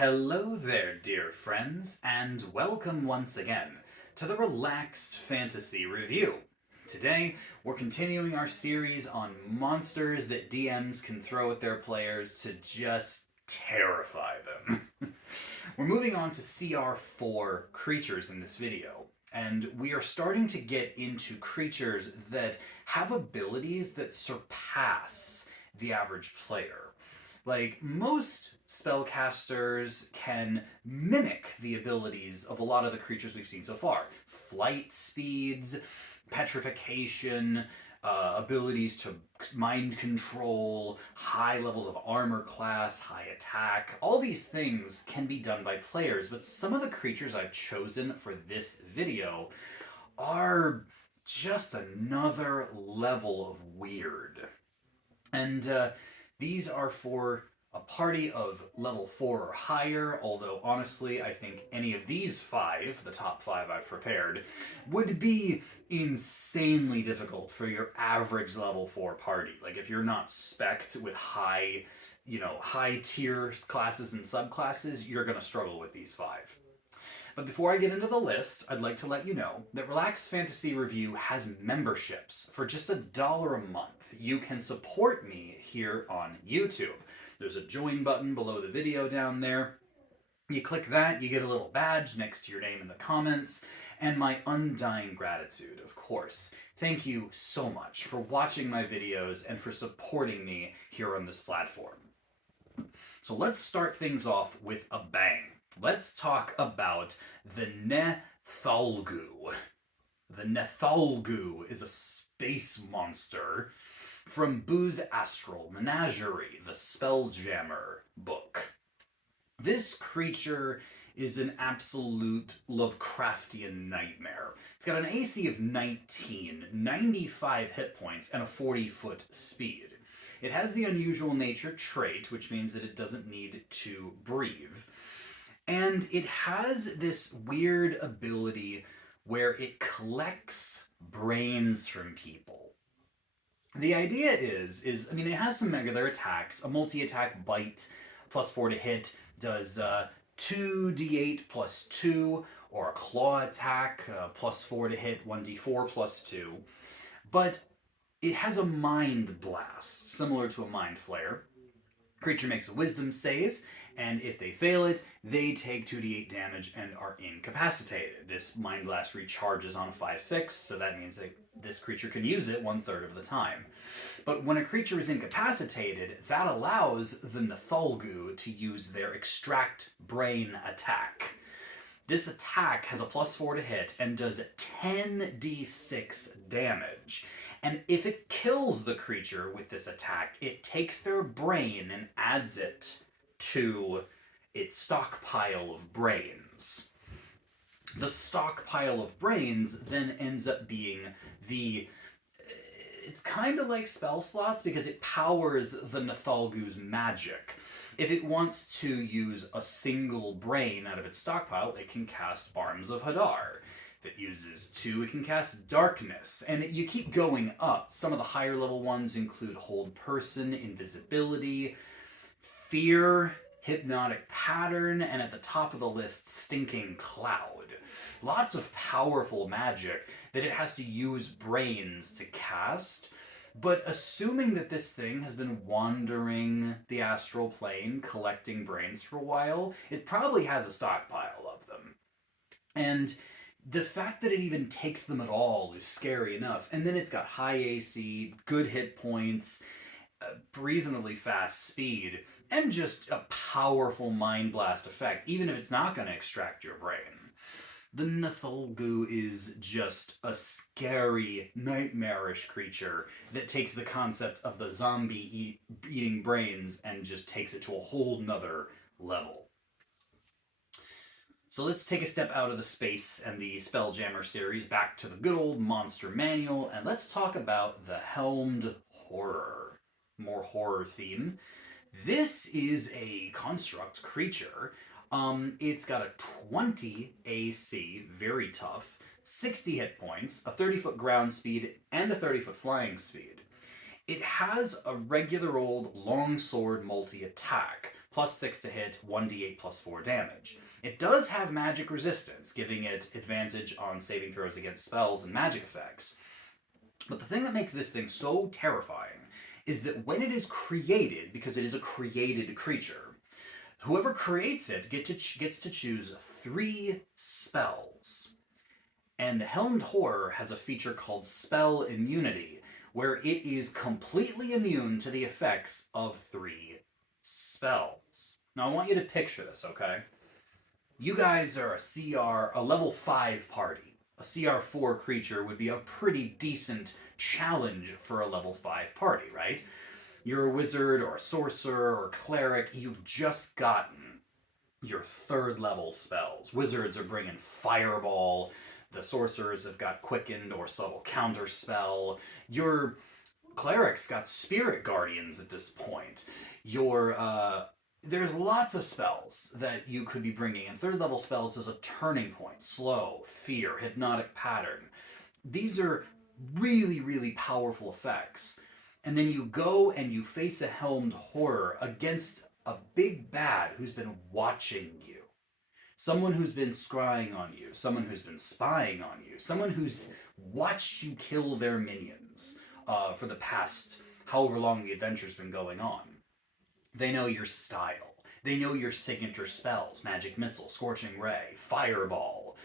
Hello there, dear friends, and welcome once again to the Relaxed Fantasy Review. Today, we're continuing our series on monsters that DMs can throw at their players to just terrify them. We're moving on to CR-4 creatures in this video, and we are starting to get into creatures that have abilities that surpass the average player. Like, most spellcasters can mimic the abilities of a lot of the creatures we've seen so far. Flight speeds, petrification, abilities to mind control, high levels of armor class, high attack. All these things can be done by players, but some of the creatures I've chosen for this video are just another level of weird. And these are for a party of level 4 or higher, although honestly I think any of these 5, the top 5 I've prepared, would be insanely difficult for your average level 4 party. Like, if you're not spec'd with high tier classes and subclasses, you're gonna struggle with these 5. But before I get into the list, I'd like to let you know that Relaxed Fantasy Review has memberships. For just $1 a month, you can support me here on YouTube. There's a join button below the video down there. You click that, you get a little badge next to your name in the comments, and my undying gratitude, of course. Thank you so much for watching my videos and for supporting me here on this platform. So let's start things off with a bang. Let's talk about the Nethalgu. The Nethalgu is a space monster from Boo's Astral Menagerie, the Spelljammer book. This creature is an absolute Lovecraftian nightmare. It's got an AC of 19, 95 hit points, and a 40-foot speed. It has the unusual nature trait, which means that it doesn't need to breathe. And it has this weird ability where it collects brains from people. The idea is it has some regular attacks. A multi-attack bite, +4 to hit, does 2d8 plus 2, or a claw attack, +4 to hit, 1d4 plus 2. But it has a mind blast, similar to a mind flare. Creature makes a wisdom save, and if they fail it, they take 2d8 damage and are incapacitated. This Mind Blast recharges on a 5/6, so that means that this creature can use it 1/3 of the time. But when a creature is incapacitated, that allows the Nethalgu to use their Extract Brain attack. This attack has a +4 to hit and does 10d6 damage. And if it kills the creature with this attack, it takes their brain and adds it to its stockpile of brains. The stockpile of brains then ends up being it's kind of like spell slots because it powers the Nethalgu's magic. If it wants to use a single brain out of its stockpile, it can cast Arms of Hadar. If it uses 2, it can cast Darkness. And you keep going up. Some of the higher level ones include Hold Person, Invisibility, Fear, Hypnotic Pattern, and at the top of the list, Stinking Cloud. Lots of powerful magic that it has to use brains to cast. But assuming that this thing has been wandering the astral plane, collecting brains for a while, it probably has a stockpile of them. And the fact that it even takes them at all is scary enough. And then it's got high AC, good hit points, reasonably fast speed, and just a powerful Mind Blast effect, even if it's not going to extract your brain. The Nethalgu is just a scary, nightmarish creature that takes the concept of the zombie eating brains and just takes it to a whole nother level. So let's take a step out of the space and the Spelljammer series back to the good old monster manual, and let's talk about the Helmed Horror. More horror theme. This is a construct creature. It's got a 20 AC, very tough, 60 hit points, a 30-foot ground speed, and a 30-foot flying speed. It has a regular old longsword multi-attack, plus 6 to hit, 1d8 plus 4 damage. It does have magic resistance, giving it advantage on saving throws against spells and magic effects. But the thing that makes this thing so terrifying is that when it is created, because it is a created creature, whoever creates it gets to choose 3 spells. And the Helmed Horror has a feature called Spell Immunity, where it is completely immune to the effects of 3 spells. Now I want you to picture this, okay? You guys are a level 5 party. A CR-4 creature would be a pretty decent challenge for a level 5 party, right? You're a wizard or a sorcerer or a cleric. You've just gotten your 3rd level spells. Wizards are bringing Fireball. The sorcerers have got Quickened or Subtle Counterspell. Your clerics got Spirit Guardians at this point. There's lots of spells that you could be bringing, and 3rd level spells is a turning point. Slow, Fear, Hypnotic Pattern. These are really, really powerful effects. And then you go and you face a Helmed Horror against a big bad who's been watching you. Someone who's been scrying on you, someone who's been spying on you, someone who's watched you kill their minions for the past however long the adventure's been going on. They know your style. They know your signature spells, Magic Missile, Scorching Ray, Fireball.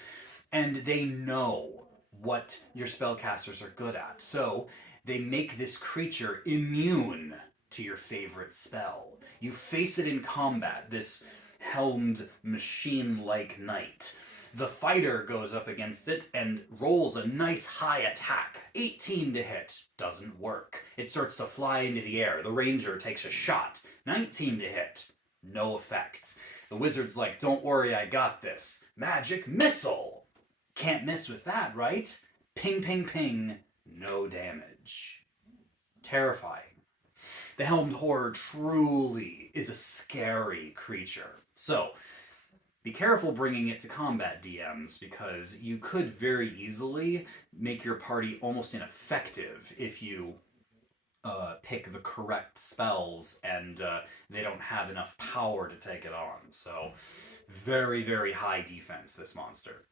And they know what your spellcasters are good at. So they make this creature immune to your favorite spell. You face it in combat, this helmed machine-like knight. The fighter goes up against it and rolls a nice high attack. 18 to hit. Doesn't work. It starts to fly into the air. The ranger takes a shot. 19 to hit. No effect. The wizard's like, don't worry, I got this. Magic Missile! Can't miss with that, right? Ping, ping, ping. No damage. Terrifying. The Helmed Horror truly is a scary creature. So, be careful bringing it to combat, DMs, because you could very easily make your party almost ineffective if you pick the correct spells and they don't have enough power to take it on. So, very, very high defense, this monster.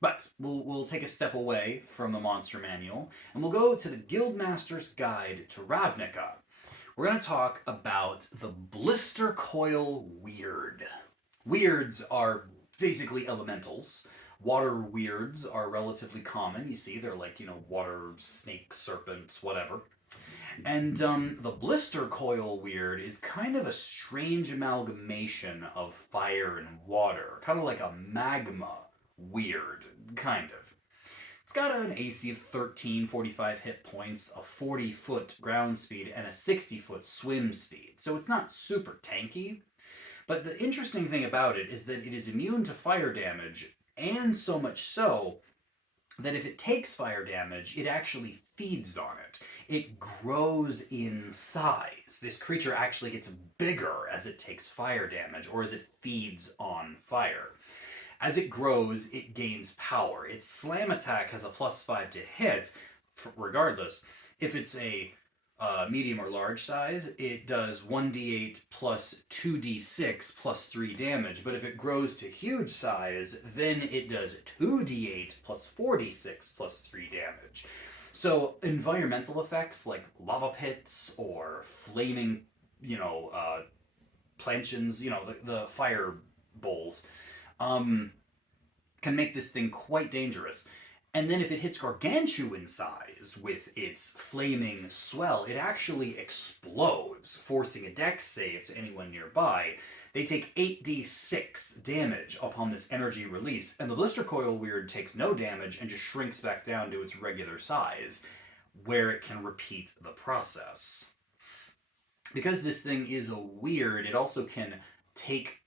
But we'll take a step away from the monster manual, and we'll go to the Guildmaster's Guide to Ravnica. We're going to talk about the Blister Coil Weird. Weirds are basically elementals. Water weirds are relatively common. You see, they're like, water, snake, serpent, whatever. And the Blister Coil Weird is kind of a strange amalgamation of fire and water. Kind of like a magma weird, kind of. It's got an AC of 13, 45 hit points, a 40-foot ground speed, and a 60-foot swim speed. So it's not super tanky. But the interesting thing about it is that it is immune to fire damage, and so much so that if it takes fire damage, it actually feeds on it. It grows in size. This creature actually gets bigger as it takes fire damage, or as it feeds on fire. As it grows, it gains power. Its slam attack has a +5 to hit, regardless. If it's a medium or large size, it does 1d8 plus 2d6 plus 3 damage. But if it grows to huge size, then it does 2d8 plus 4d6 plus 3 damage. So environmental effects like lava pits or flaming, plantions, the fire bowls, can make this thing quite dangerous. And then if it hits gargantuan size with its flaming swell, it actually explodes, forcing a dex save to anyone nearby. They take 8d6 damage upon this energy release, and the Blister Coil Weird takes no damage and just shrinks back down to its regular size, where it can repeat the process. Because this thing is a weird, it also can take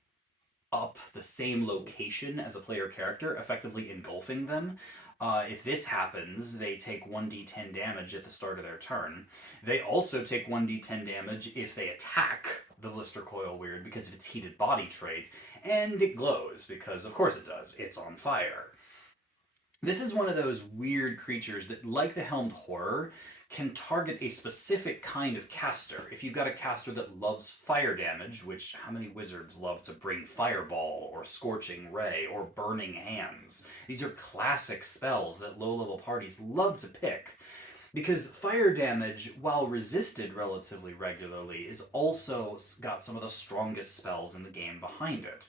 up the same location as a player character, effectively engulfing them. If this happens, they take 1d10 damage at the start of their turn. They also take 1d10 damage if they attack the Blister Coil Weird because of its heated body trait, and it glows because, of course it does, it's on fire. This is one of those weird creatures that, like the Helmed Horror, can target a specific kind of caster. If you've got a caster that loves fire damage, which how many wizards love to bring Fireball or Scorching Ray or Burning Hands? These are classic spells that low-level parties love to pick. Because fire damage, while resisted relatively regularly, is also got some of the strongest spells in the game behind it.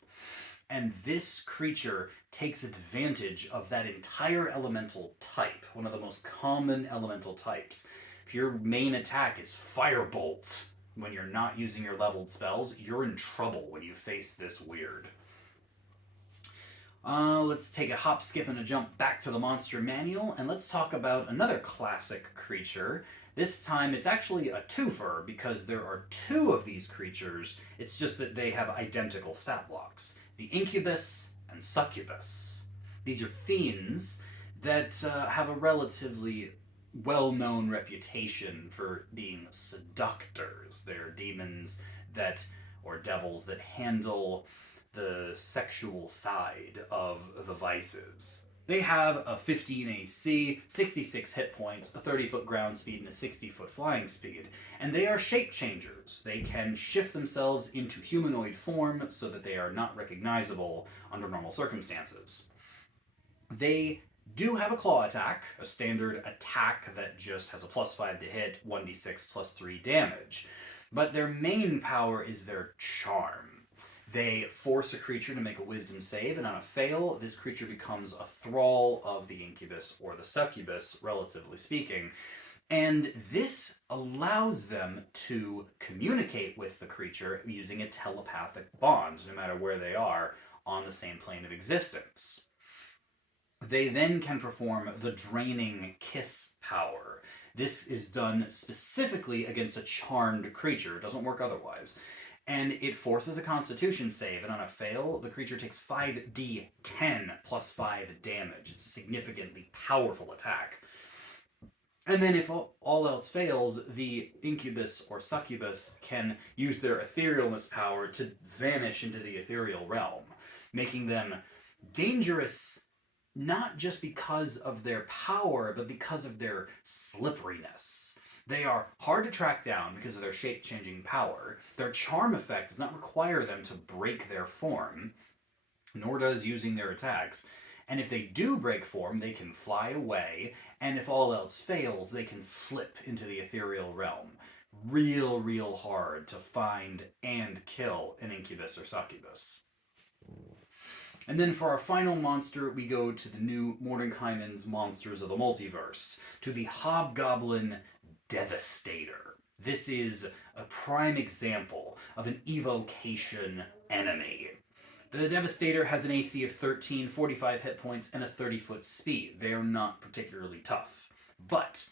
And this creature takes advantage of that entire elemental type, one of the most common elemental types. If your main attack is Firebolt, when you're not using your leveled spells, you're in trouble when you face this weird. Let's take a hop, skip, and a jump back to the monster manual, and let's talk about another classic creature. This time it's actually a twofer because there are two of these creatures. It's just that they have identical stat blocks. The Incubus and Succubus. These are fiends that have a relatively well-known reputation for being seductors. They're demons that, or devils that handle the sexual side of the vices. They have a 15 AC, 66 hit points, a 30-foot ground speed, and a 60-foot flying speed. And they are shape changers. They can shift themselves into humanoid form so that they are not recognizable under normal circumstances. They do have a claw attack, a standard attack that just has a +5 to hit, 1d6 plus 3 damage. But their main power is their charm. They force a creature to make a wisdom save, and on a fail, this creature becomes a thrall of the incubus or the succubus, relatively speaking. And this allows them to communicate with the creature using a telepathic bond, no matter where they are on the same plane of existence. They then can perform the draining kiss power. This is done specifically against a charmed creature. It doesn't work otherwise. And it forces a constitution save, and on a fail, the creature takes 5d10 plus 5 damage. It's a significantly powerful attack. And then if all else fails, the incubus or succubus can use their etherealness power to vanish into the ethereal realm, making them dangerous not just because of their power, but because of their slipperiness. They are hard to track down because of their shape-changing power. Their charm effect does not require them to break their form, nor does using their attacks. And if they do break form, they can fly away, and if all else fails, they can slip into the ethereal realm. Real hard to find and kill an incubus or succubus. And then for our final monster, we go to the new Mordenkainen's Monsters of the Multiverse, to the Hobgoblin Devastator. This is a prime example of an evocation enemy. The Devastator has an AC of 13, 45 hit points, and a 30-foot speed. They are not particularly tough, but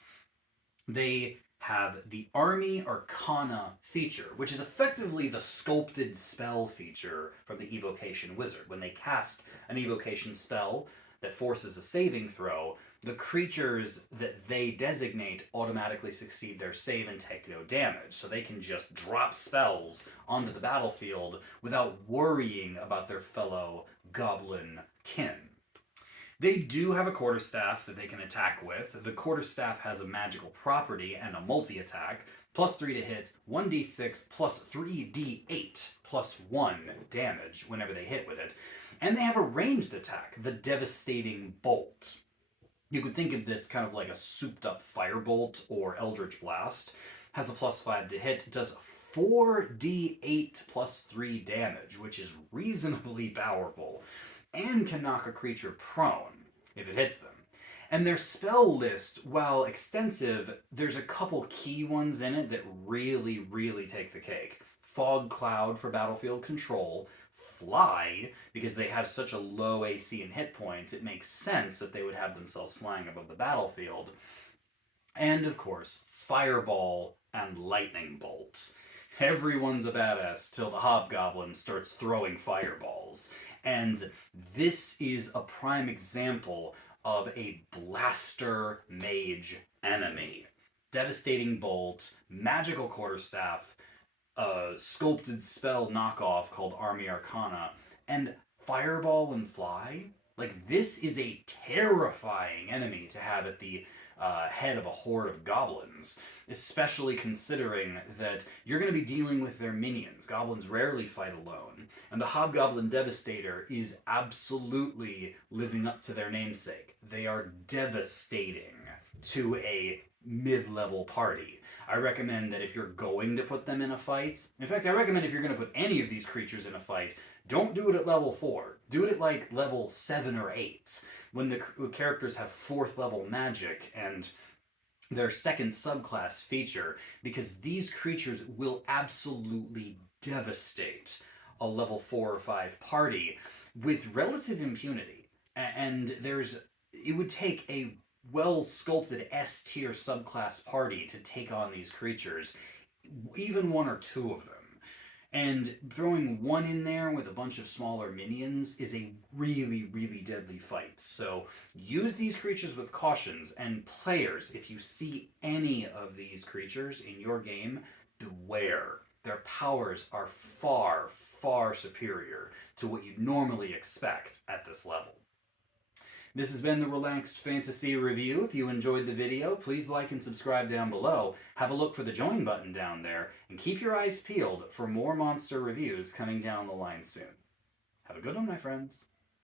they have the Army Arcana feature, which is effectively the sculpted spell feature from the Evocation Wizard. When they cast an evocation spell that forces a saving throw, the creatures that they designate automatically succeed their save and take no damage, so they can just drop spells onto the battlefield without worrying about their fellow goblin kin. They do have a quarterstaff that they can attack with. The quarterstaff has a magical property and a multi-attack, +3 to hit, 1d6 plus 3d8 plus 1 damage whenever they hit with it. And they have a ranged attack, the Devastating Bolt. You could think of this kind of like a souped-up Firebolt or Eldritch Blast. Has a +5 to hit, does 4d8 plus 3 damage, which is reasonably powerful, and can knock a creature prone if it hits them. And their spell list, while extensive, there's a couple key ones in it that really take the cake. Fog Cloud for battlefield control, Fly, because they have such a low AC and hit points, it makes sense that they would have themselves flying above the battlefield. And of course, Fireball and Lightning Bolt. Everyone's a badass till the Hobgoblin starts throwing fireballs. And this is a prime example of a blaster mage enemy. Devastating Bolt, magical quarterstaff, a sculpted spell knockoff called Army Arcana, and Fireball and Fly. Like, this is a terrifying enemy to have at the head of a horde of goblins, especially considering that you're going to be dealing with their minions. Goblins rarely fight alone, and the Hobgoblin Devastator is absolutely living up to their namesake. They are devastating to a mid-level party. I recommend that if you're going to put them in a fight, in fact, I recommend if you're going to put any of these creatures in a fight, don't do it at level 4. Do it at like level 7 or 8, when the characters have 4th level magic and their second subclass feature, because these creatures will absolutely devastate a level 4 or 5 party with relative impunity. And it would take a well sculpted S tier subclass party to take on these creatures, even one or two of them. And throwing one in there with a bunch of smaller minions is a really, really deadly fight. So use these creatures with cautions, and players, if you see any of these creatures in your game, beware. Their powers are far, far superior to what you'd normally expect at this level. This has been the Relaxed Fantasy Review. If you enjoyed the video, please like and subscribe down below. Have a look for the join button down there, and keep your eyes peeled for more monster reviews coming down the line soon. Have a good one, my friends.